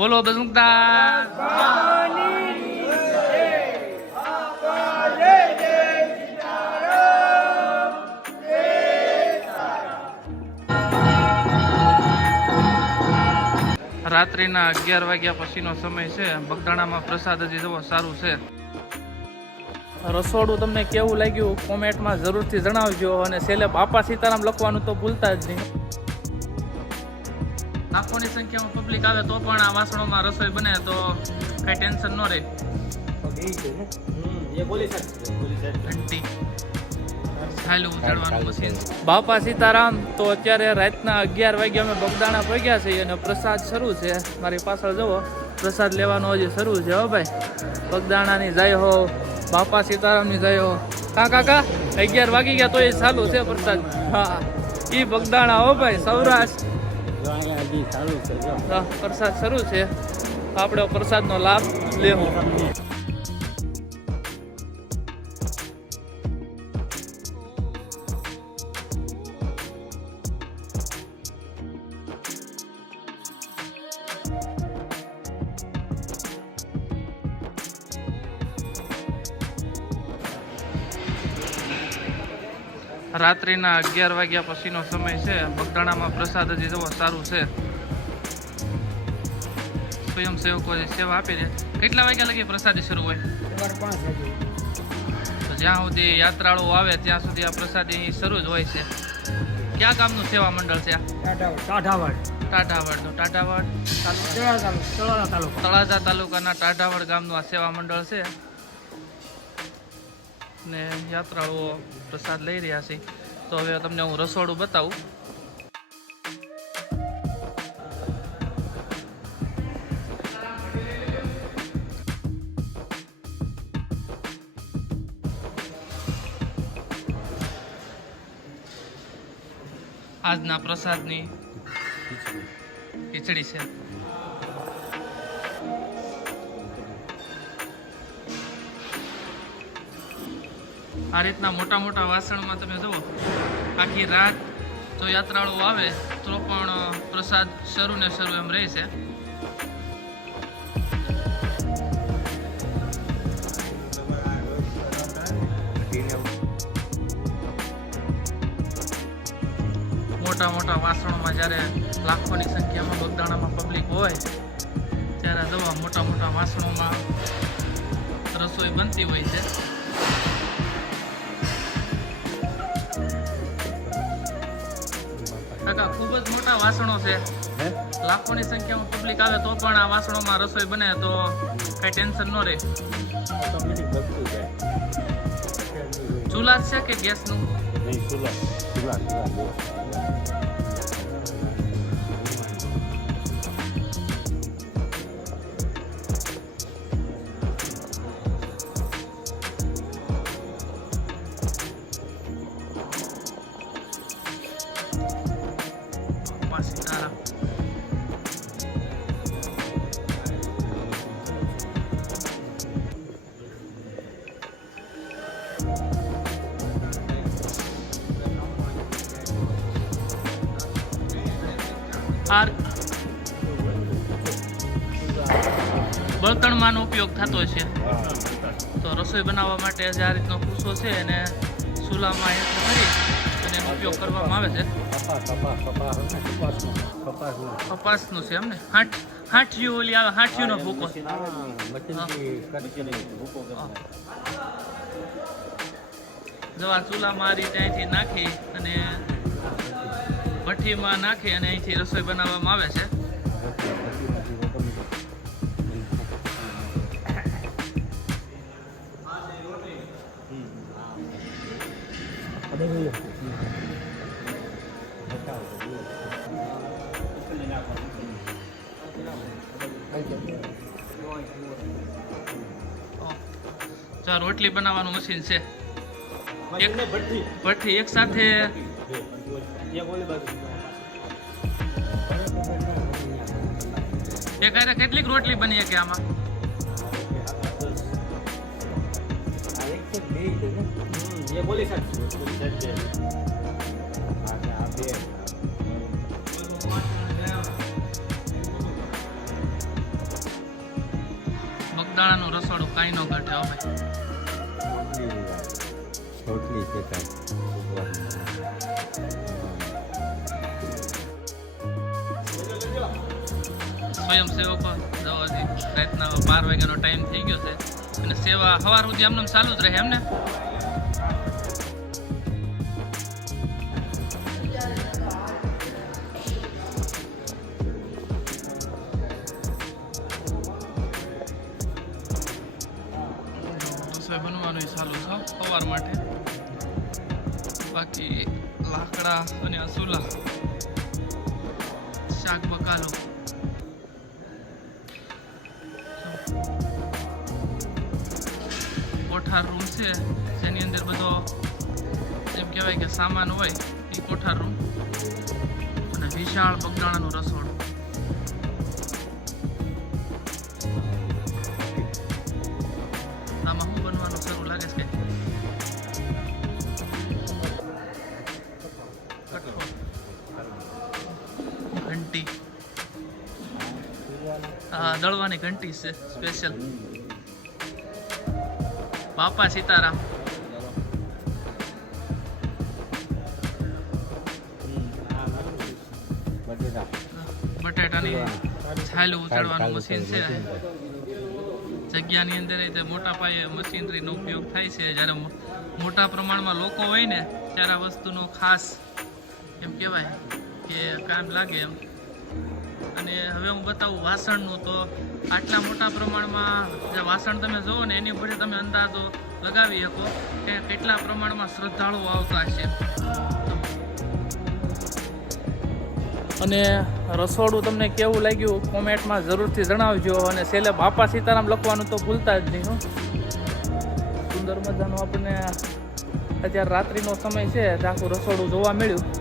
બોલો બસુકતા રાત્રિના અગિયાર વાગ્યા પછીનો સમય છે. બગદાણામાં પ્રસાદ હજી જવો સારું છે. રસોડું તમને કેવું લાગ્યું? કોમેન્ટમાં જરૂરથી જણાવજો અને છેલ્લે બાપા સીતારામ લખવાનું તો ભૂલતા જ નહીં. લાખોની સંખ્યામાં પબ્લિક આવે તો પણ આ વાસણોમાં રસોઈ બને તો કઈ ટેન્શન ન રહે. બાપા સીતારામ તો અત્યારે રાતના અગિયાર વાગ્યા અમે બગદાણા પગ્યા છીએ અને પ્રસાદ શરૂ છે. મારી પાછળ જુઓ પ્રસાદ લેવાનો હજી શરૂ છે હો ભાઈ. બગદાણાની જાય હો બાપા સીતારામની જાય હો. કા કાકા અગિયાર વાગી ગયા તો એ ચાલુ છે પ્રસાદ. હા એ બગદાણા હો ભાઈ સૌરાષ્ટ્ર. પ્રસાદ શરૂ છે. આપણે પ્રસાદનો લાભ લેવું. રાત્રિના અગિયાર વાગ્યા પછીનો સમય છે. બગદાણામાં પ્રસાદ હજી જવો સારું છે. સ્વયંસેવકો સેવા આપી દે કેટલા વાગ્યા લગી પ્રસાદી શરૂ હોય? તો જ્યાં સુધી યાત્રાળુઓ આવે ત્યાં સુધી આ પ્રસાદી શરૂ જ હોય છે. ક્યાં ગામનું સેવા મંડળ છે? ટાઢાવાડ. તો ટાઢાવાડ. તળાજા તાલુકાના ટાઢાવાડ ગામનું આ સેવા મંડળ છે. ને યાત્રાળુઓ પ્રસાદ લઈ રહ્યા છે. તો હવે તમને હું રસોડું બતાવું. આજના પ્રસાદની ખીચડી છે. આ રીતના મોટા મોટા વાસણમાં તમે જુઓ, આખી રાત જો યાત્રાળુઓ આવે, તો પણ પ્રસાદ શરૂ ને શરૂ એમ રહે છે. મોટા મોટા વાસણોમાં જ્યારે લાખોની સંખ્યામાં બગદાણામાં પબ્લિક હોય, ત્યારે જવા મોટા મોટા વાસણોમાં રસોઈ બનતી હોય છે. કાકા ખૂબ જ મોટા વાસણો છે. લાખોની સંખ્યામાં પબ્લિક આવે તો પણ આ વાસણોમાં રસોઈ બને તો કઈ ટેન્શન ન રહે. ચૂલા છે કે ગેસનું? બાપા બળતણમાંનો ઉપયોગ થતો છે. તો રસોઈ બનાવવા માટે જે આ રીતનો કૂસો છે એને ચૂલામાં એક કરી અને એનો ઉપયોગ કરવામાં આવે છે. કપાસનું છે એમને. હાટ હાંઠિયું ઓલી આવે હાંઠિયુંનો ભૂકો. જો આ ચૂલામાં આ રીતે અહીંથી નાખી અને ભઠ્ઠીમાં નાખી અને અહીંથી રસોઈ બનાવવામાં આવે છે. રોટલી બનાવવાનું મશીન છે. એક ભઠ્ઠી. એક સાથે એક અરે કેટલીક રોટલી બની શકે આમાં? બગદાણાનું રસોડું કાંઈ ન ઘટે હવે છે કાંઈ સ્વયંસેવકો રાતના બાર વાગ્યાનો ટાઈમ થઈ ગયો છે. અને સેવા સવાર સુધી આમને ચાલુ જ રહે એમને બનવાનું ચાલુ છે સવાર માટે. બાકી લાકડા અને અસુલા. શાક મકાલો કોઠાર રૂમ છે, જેની અંદર બધો એમ કહેવાય કે સામાન હોય, એ કોઠાર રૂમ અને વિશાળ બગદાણાનું રસોડું. દળવાની ઘંટી છે સ્પેશિયલ બાપા સીતારામ. બટેટાની છાલ ઉતારવાનું મશીન છે. જગ્યાની અંદર એ તે મોટા પાયે મશીનરીનો ઉપયોગ થાય છે. જ્યારે મોટા પ્રમાણમાં લોકો હોય ને, ત્યારે આ વસ્તુનો ખાસ એમ કહેવાય કે કામ લાગે એમ. હવે હું બતાવું વાસણનું તો આટલા મોટા પ્રમાણમાં જે વાસણ તમે જુઓ ને, એની ઉપર તમે અંદાજો લગાવી શકો કે કેટલા પ્રમાણમાં શ્રદ્ધાળુઓ આવતા હશે. અને રસોડું તમને કેવું લાગ્યું? કોમેન્ટમાં જરૂરથી જણાવજો. અને છેલ્લે બાપા સીતારામ લખવાનું તો ભૂલતા જ નહીં સુંદર મજાનું આપણને અત્યારે રાત્રિનો સમય છે, આખું રસોડું જોવા મળ્યું.